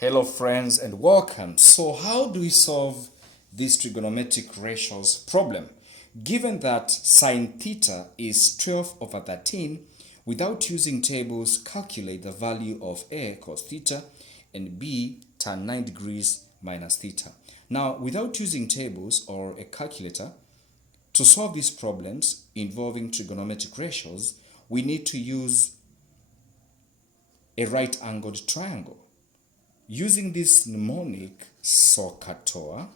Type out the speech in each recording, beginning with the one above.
Hello friends and welcome. So how do we solve this trigonometric ratios problem? Given that sine theta is 12 over 13, without using tables, calculate the value of A cos theta and B tan 9 degrees minus theta. Now, without using tables or a calculator, to solve these problems involving trigonometric ratios, we need to use a right-angled triangle. Using this mnemonic SOHCAHTOA,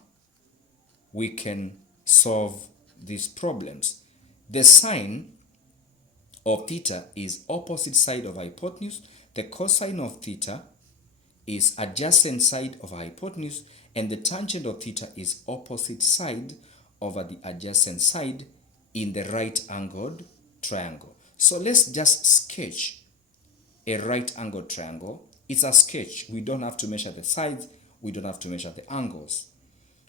we can solve these problems. The sine of theta is opposite side of hypotenuse. The cosine of theta is adjacent side of hypotenuse, and the tangent of theta is opposite side over the adjacent side in the right-angled triangle. So let's just sketch a right-angled triangle. It's a sketch. We don't have to measure the sides. We don't have to measure the angles.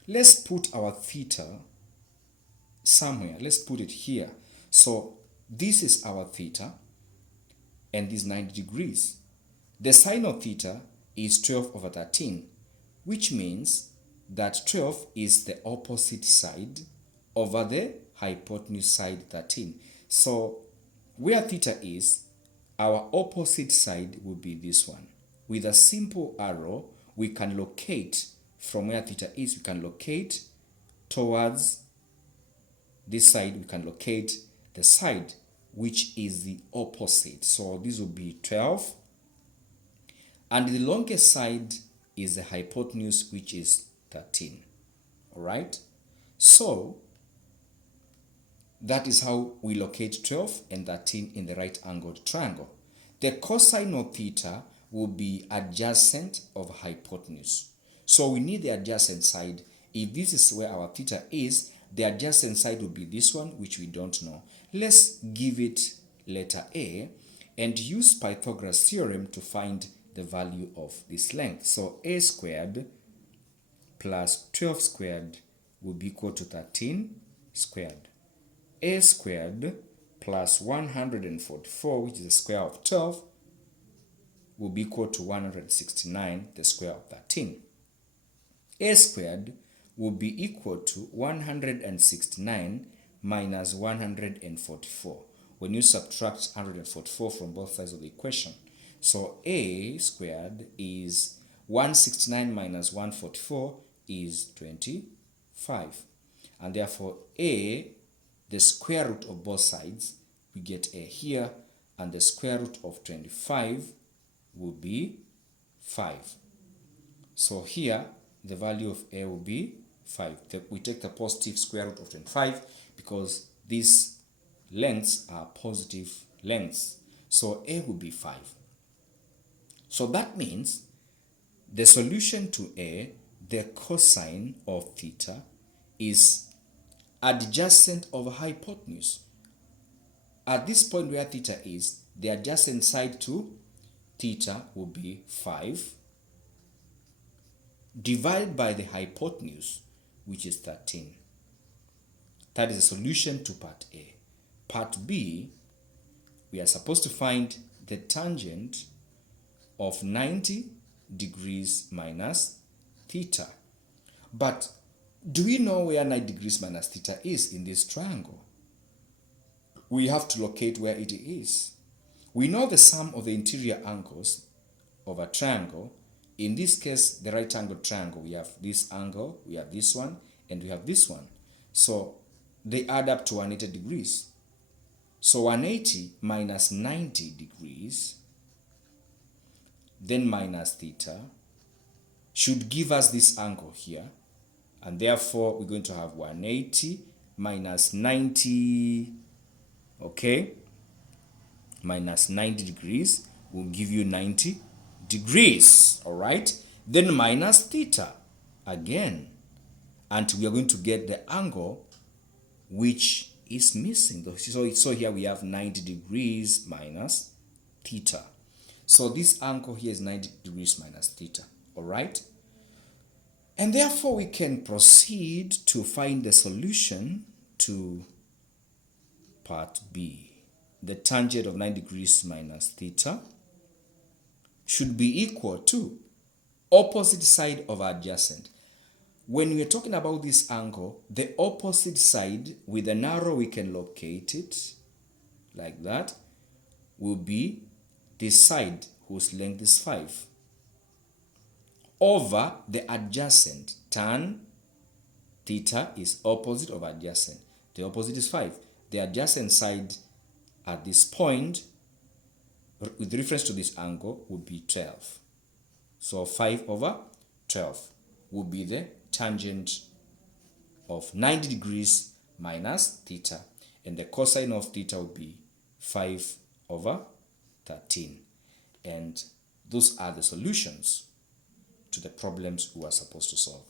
Let's put our theta somewhere. Let's put it here. So this is our theta, and this is 90 degrees. The sine of theta is 12 over 13, which means that 12 is the opposite side over the hypotenuse side 13. So where theta is, our opposite side will be this one. With a simple arrow, we can locate from where theta is, we can locate towards this side, we can locate the side which is the opposite. So this will be 12. And the longest side is the hypotenuse, which is 13. All right? So that is how we locate 12 and 13 in the right-angled triangle. The cosine of theta will be adjacent of hypotenuse. So we need the adjacent side. If this is where our theta is, the adjacent side will be this one, which we don't know. Let's give it letter A and use Pythagoras theorem to find the value of this length. So A squared plus 12 squared will be equal to 13 squared. A squared plus 144, which is the square of 12, will be equal to 169, the square of 13. A squared will be equal to 169 minus 144 when you subtract 144 from both sides of the equation. So A squared is 169 minus 144 is 25. And therefore A, the square root of both sides, we get A here, and the square root of 25 will be 5. So here, the value of A will be 5. We take the positive square root of 25 because these lengths are positive lengths. So A will be 5. So that means the solution to A, the cosine of theta, is adjacent of hypotenuse. At this point where theta is, the adjacent side to theta will be 5 divided by the hypotenuse, which is 13. That is the solution to part A. Part B, we are supposed to find the tangent of 90 degrees minus theta. But do we know where 90 degrees minus theta is in this triangle? We have to locate where it is. We know the sum of the interior angles of a triangle. In this case, the right angle triangle, we have this angle, we have this one, and we have this one. So they add up to 180 degrees. So 180 minus 90 degrees, then minus theta, should give us this angle here. And therefore, we're going to have 180 minus 90, okay? Minus 90 degrees will give you 90 degrees, all right? Then minus theta again. And we are going to get the angle which is missing. So here we have 90 degrees minus theta. So this angle here is 90 degrees minus theta, all right? And therefore, we can proceed to find the solution to part B. The tangent of 90 degrees minus theta should be equal to opposite side of adjacent. When we're talking about this angle, the opposite side, with an arrow we can locate it like that, will be this side whose length is 5 over the adjacent. Tan theta is opposite of adjacent. The opposite is 5. The adjacent side at this point, with reference to this angle, would be 12. So 5 over 12 would be the tangent of 90 degrees minus theta. And the cosine of theta would be 5 over 13. And those are the solutions to the problems we are supposed to solve.